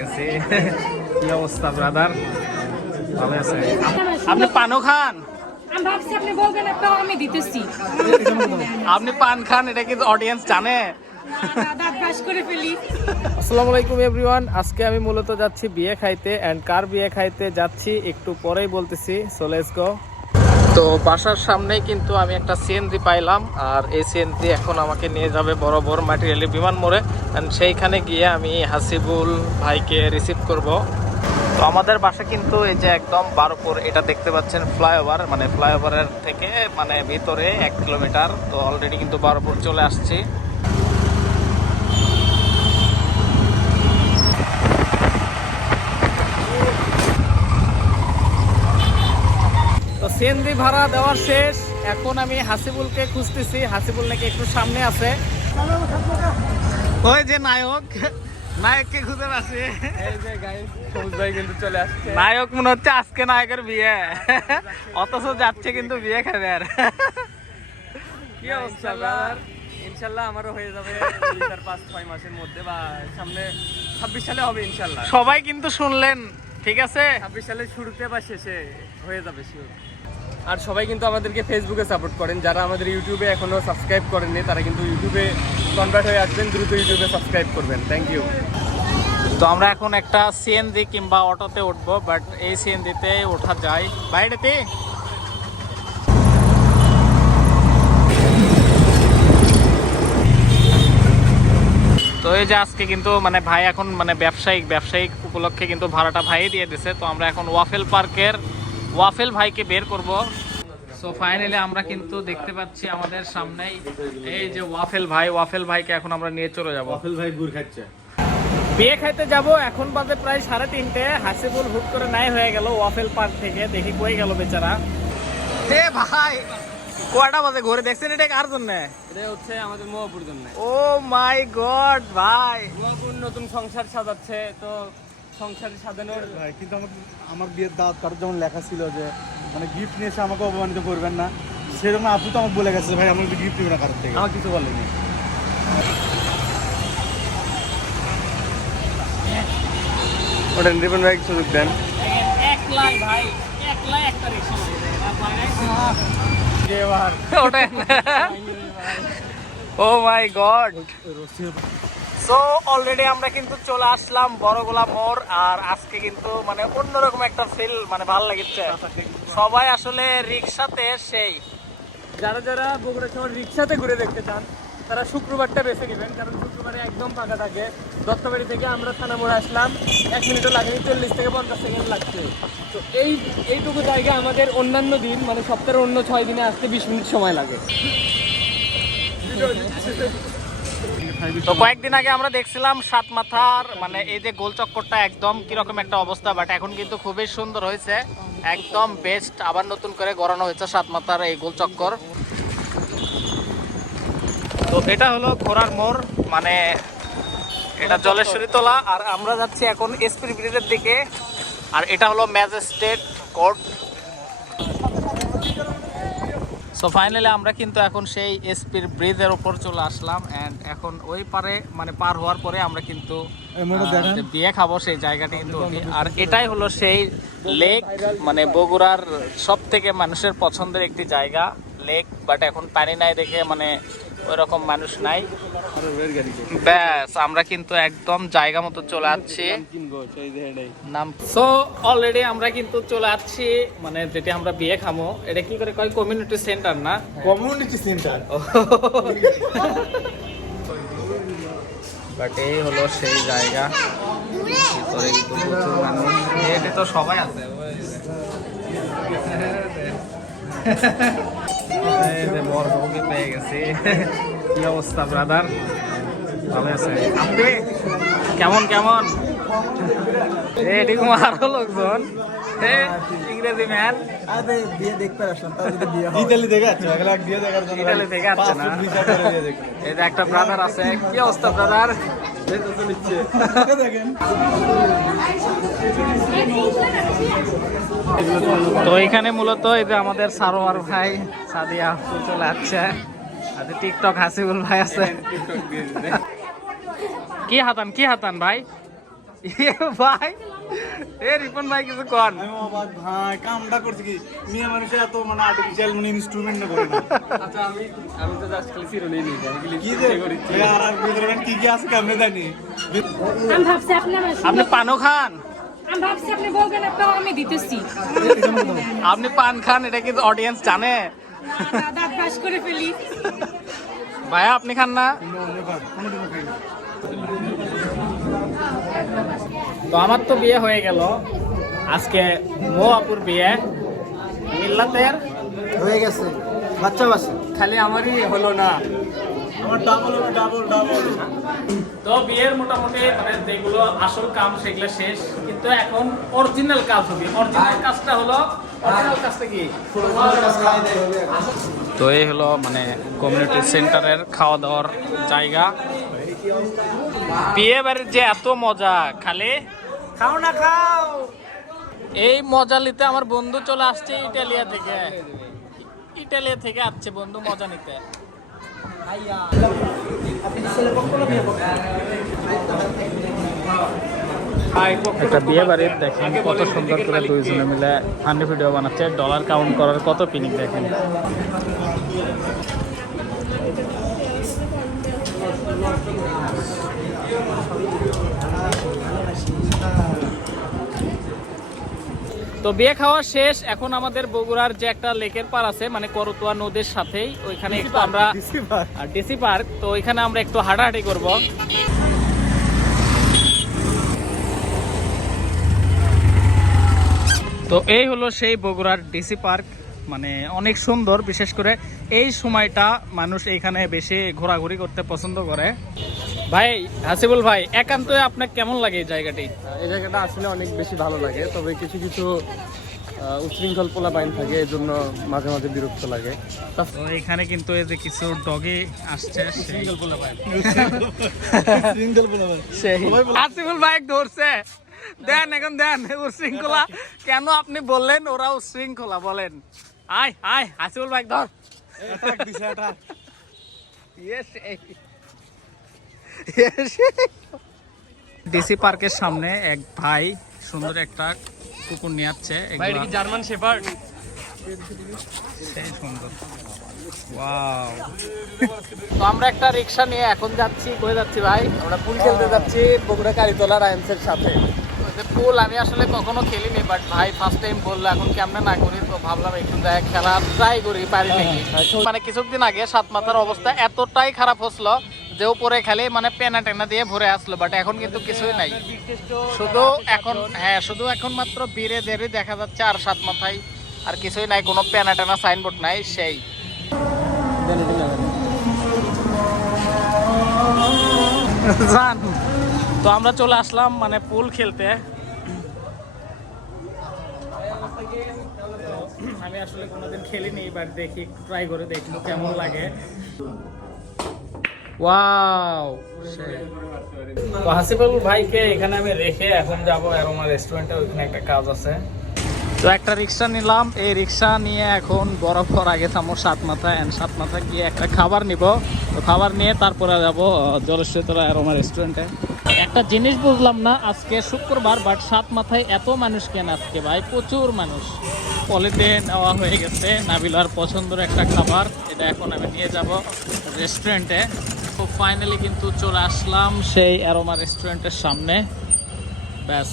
গেছি। কি অবস্থা ব্রাদার, ভালো আছে? আপনি পানও খান? আমি ভাবছি আপনি বলবেন একটা আমি দিতেছি। আপনি পান খান, এটা কিন্তু অডিয়েন্স জানে। দাঁত ব্রাশ করে ফেলি। আসসালামু আলাইকুম এভরিওয়ান, আজকে আমি মূলত যাচ্ছি বিয়ে খাইতে। এন্ড কার বিয়ে খাইতে যাচ্ছি একটু পরেই বলতেছি, সো লেটস গো। তো বাসার সামনেই কিন্তু আমি একটা সিএনজি পাইলাম, আর এই সিএনজি এখন আমাকে নিয়ে যাবে বরাবর মাটিরালি বিমান মোড়ে। এন্ড সেইখানে গিয়ে আমি হাসিবুল ভাইকে রিসিভ করব। তো আমাদের বাসা কিন্তু এই যে একদম বারোপুর, এটা দেখতে পাচ্ছেন ফ্লাইওভার, মানে ফ্লাইওভারের থেকে মানে ভিতরে 1 কিলোমিটার। তো অলরেডি কিন্তু বারোপুর চলে আসছি। তো সিএনজি ভাড়া দেওয়ার শেষ, এখন আমি হাসিবুলকে খুঁজতেছি। হাসিবুল নাকি একটু সামনে আছে। ওই যে নায়ক, নায়ককে খুঁজে আছে। এই যে গাইস, সবুজ ভাই কিন্তু চলে আসছে। নায়ক মনে হচ্ছে আজকে নায়কের বিয়ে, অথচ যাচ্ছে কিন্তু বিয়ে খাবে। আর কি অবস্থা? ইনশাল্লাহ আমারও হয়ে যাবে 5-6 মাসের মধ্যে, বা সামনে 26 সালে হবে ইনশাল্লাহ। সবাই কিন্তু শুনলেন, ঠিক আছে? 26 সালের শুরুতে বা শেষে হয়ে যাবে শিওর। আর সবাই কিন্তু আমাদেরকে ফেসবুকে সাপোর্ট করেন, যারা আমাদের ইউটিউবে এখনো সাবস্ক্রাইব করেননি তারা কিন্তু ইউটিউবে কনভার্ট হয়ে আসবেন, দ্রুত ইউটিউবে সাবস্ক্রাইব করবেন। Thank you. তো আমরা এখন একটা সিএনজি কিংবা অটোতে উঠবো, বাট এই সিএনজিতে ওঠা যায় বাইরেতে। তো এই যে আজকে কিন্তু মানে ভাই এখন মানে ব্যবসায়িক উপলক্ষে কিন্তু ভাড়াটা ভাই দিয়ে দিছে। তো আমরা এখন ওয়াফেল পার্কের ওয়াফেল ভাইকে বের করব। সো ফাইনালি আমরা কিন্তু দেখতে পাচ্ছি আমাদের সামনেই এই যে ওয়াফেল ভাইকে এখন আমরা নিয়ে চলে যাব। ওয়াফেল ভাই গুড় খাচ্ছে, বিয়ে খাইতে যাব। এখন বাজে প্রায় 3:30। হাসিবুল হুট করে নাই হয়ে গেল ওয়াফেল পার্ক থেকে, দেখি কই গেল বেচারা। হে ভাই, কয়টা বাজে ঘরে দেখছেন? এটা কার জন্য? এটা হচ্ছে আমাদের মোয়াপুর জন্য। ও মাই গড ভাই, মোয়াপুর নতুন সংসার সাজাচ্ছে, তো সংসার সাজানোর ভাই কিন্তু আমার বিয়ের দাওয়াত কার্ড যেমন লেখা ছিল যে মানে গিফট নিয়ে এসে আমাকে অপমানিত করবেন না, সেরকম আপু তো আমাকে বলে গেছে ভাই আমাকে গিফট দিবে না কারোর থেকে। আমার কিছু বলেনি। ওটা রিপন ভাই সুযোগ দেন। একলাই ভাই, একলাই একটা রিকশা ও মাই গড। সো অলরেডি আমরা কিন্তু চলে আসলাম বড়গোলা মোড়। আর আজকে কিন্তু মানে অন্যরকম একটা ফিল, মানে ভালো লাগছে। সবাই আসলে রিক্সাতে সেই, যারা যারা বগুড়া শহর রিক্সাতে ঘুরে দেখতে চান তারা শুক্রবারটা বেছে নেবেন, কারণ শুক্রবারে একদম ফাঁকা থাকে। দত্তবাড়ি থেকে আমরা থানা মোড়ে আসলাম, 1 মিনিটও লাগেনি, 40 থেকে 50 সেকেন্ড লাগছে। তো এইটুকু জায়গা আমাদের অন্যান্য দিন মানে সপ্তাহের অন্য 6 দিনে আসতে 20 মিনিট সময় লাগে। তো কয়েকদিন আগে আমরা দেখছিলাম সাতমাথার মানে এই যে গোল চক্করটা একদম কিরকম একটা অবস্থা, বাট এখন কিন্তু খুবই সুন্দর হয়েছে, একদম বেস্ট। আবার নতুন করে গড়ানো হয়েছে সাতমাথার এই গোল চক্কর। তো এটা হলো ঘোড়ার মোড়, মানে এটা জলেশ্বরী তোলা। আর আমরা যাচ্ছি এখন এসপি ব্রিজের দিকে, আর এটা হলো ম্যাজিস্ট্রেট কোর্ট। সো ফাইনালি আমরা কিন্তু এখন সেই এসপির ব্রিজের উপর চলে আসলাম। অ্যান্ড এখন ওই পারে মানে পার হওয়ার পরে আমরা কিন্তু বিয়ে খাবো সেই জায়গাটি কিন্তু উঠি। আর এটাই হলো সেই লেক, মানে বগুড়ার সব থেকে মানুষের পছন্দের একটি জায়গা লেক। বাট এখন পানি নাই দেখে মানে ওইরকম মানুষ নাই। ব্যাস আমরা কিন্তু একদম জায়গা মতো চলে আসছি। সো অলরেডি আমরা কিন্তু চলে আসছি মানে যেটা আমরা বিয়ে খামো, এটা কি করে কয় কমিউনিটি সেন্টার না কমিউনিটি সেন্টার। বাট এই হলো সেই জায়গা, ভিতরে কিন্তু প্রচুর মানুষ। এটা তো সবাই আছে। বরবউকে পেয়ে গেছি। কি অবস্থা ব্রাদার, ভালো আছে? আপনি কেমন কেমন? এরকম আরো লোকজন, ইংরেজি ম্যান বিয়ে দেখতে আসলাম, ইতালি দেখে আসছে, ইটালি থেকে আসছে না। এটা একটা ব্রাদার আছে। কি অবস্থা ব্রাদার? তো এখানে মূলত এই যে আমাদের সারোয়ার ভাই, সাদিয়া চলে আসছে, টিকটক হাসিবুল ভাই আছে। কি হাতান ভাই? ভাই এ রিপন ভাই কিছু কন। আমি অবাক ভাই, কামটা করছি কি মেয়ে মানুষে এত মানে আর্টিফিশিয়াল মানে ইনস্ট্রুমেন্ট না করে না। আচ্ছা আমি তো জাস্ট খালি চিরুনি নিই কি রে আর ভিতরে কি কি আছে কেমনে জানি। আমি ভাবছি আপনি আমার আপনি পানও খান, আমি ভাবছি আপনি বলবেন আপনাও আমি দিতেছি। আপনি পান খান, এটা কিন্তু অডিয়েন্স জানে। দাঁত ব্রাশ করে ফেলি। ভাইয়া আপনি খান না? তো আমার তো বিয়ে হয়ে গেল, আজকে মো আপুর বিয়ে, মিল্লাতের হয়ে গেছে, বাচ্চা বাচ্চা। খালি আমারই হলো না, আমার ডাবল হবে, ডাবল ডাবল। তো বিয়ের মোটামুটি মানে যেগুলো আসল কাম সেগুলো শেষ, কিন্তু এখন অরিজিনাল কাজ হবে। অরিজিনাল কাজটা হলো, অরিজিনাল কাজটা কি? তো এই হলো মানে কমিউনিটি সেন্টারের খাওয়া দাওয়ার জায়গা। বিয়ে বাড়ির যে এত মজা, খালি খাও না খাও। এই মজা নিতে আমার বন্ধু চলে আসছে ইটালিয়া থেকে আসছে বন্ধু মজা নিতে। একটা বিয়ে বাড়ির দেখেন কত সুন্দর করে দুইজনে মিলে ফান্ডি ভিডিও বানাচ্ছে, ডলার কাউন্ট করার কত পিনিক দেখেন। তো বিয়ে খাওয়া শেষ, এখন আমাদের বগুড়ার যে একটা লেকের পার আছে মানে করতোয়া নদীর সাথেই, ওইখানে একটু আমরা ডিসি পার্ক, তো ওইখানে আমরা একটু হাঁটাহাঁটি করব। তো এই হলো সেই বগুড়ার ডিসি পার্ক, মানে অনেক সুন্দর। বিশেষ করে এই সময়টা মানুষ এইখানে বেশি ঘোরাঘুরি করতে পছন্দ করে। ভাই হাসিবুল ভাই, একান্ত আপনার কেমন লাগে এই জায়গাটি? এই জায়গাটা আসলে অনেক বেশি ভালো লাগে, তবে কিছু কিছু উচ্ছৃঙ্খল পোলাপাইন থাকে, এই জন্য মাঝে মাঝে বিরক্ত লাগে। তো এখানে কিন্তু এই যে কিছু ডগি আসছে, হাসিবুল ভাই ধরছে, দেন এখন দেন উচ্ছৃঙ্খলা কেন আপনি বললেন ওরা উচ্ছৃঙ্খলা, বলেন। আয় আয় হাসিবুল ভাই ধর। ডিসি পার্কের সামনে এক ভাই সুন্দর একটা কুকুর নিয়ে আসছে, জার্মান শেপার্ড, সেই সুন্দর। ওয়াও। তো আমরা একটা রিক্সা নিয়ে এখন যাচ্ছি, কই যাচ্ছি ভাই? আমরা পুল খেলতে যাচ্ছি বগুড়া কালীতলা রায়ান্সের সাথে। পুল আমি আসলে কখনো খেলিনি, বাট ভাই ফার্স্ট টাইম বললো, এখন কেমনে না করি, তো ভাবলাম একটু দেখ খেলা ট্রাই করি, পারি নাকি। মানে কিছুদিন আগে সাত মাথার অবস্থা এতটাই খারাপ হচ্ছিল যে উপরে খালি মানে পেনা টেনা দিয়ে ভরে আসলো, বাট এখন কিন্তু কিছুই নাই, শুধু এখন শুধু এখন মাত্র বীরে দেরি দেখা যাচ্ছে, আর সাত মাথায় আর কিছুই নাই, কোনো পেনা টেনা সাইনবোর্ড নাই। সেই জান, তো আমরা চলে আসলাম মানে পুল খেলতে। আমি আসলে কোনোদিন খেলিনি, বাট দেখি ট্রাই করে দেখি কেমন লাগে। ওয়াও। তো হাসিবুল ভাইকে এখানে আমি রেখে এখন যাব অ্যারোমা রেস্টুরেন্টে, ওইখানে একটা কাজ আছে। তো একটা রিক্সা নিলাম, এই রিক্সা নিয়ে এখন বরফর আগে থামো সাত মাথা, অ্যান্ড সাত মাথা গিয়ে একটা খাবার নিব। তো খাবার নিয়ে তারপরে যাব জলেশ্বরতলা অ্যারোমা রেস্টুরেন্টে। একটা জিনিস বুঝলাম না, আজকে শুক্রবার বাট সাত মাথায় এত মানুষ কেন আজকে ভাই? প্রচুর মানুষ। পলিতে নেওয়া হয়ে গেছে নাবিলার পছন্দের একটা খাবার, এটা এখন আমি নিয়ে যাব রেস্টুরেন্টে। তো ফাইনালি কিন্তু চলে আসলাম সেই অ্যারোমা রেস্টুরেন্টের সামনে, ব্যাস।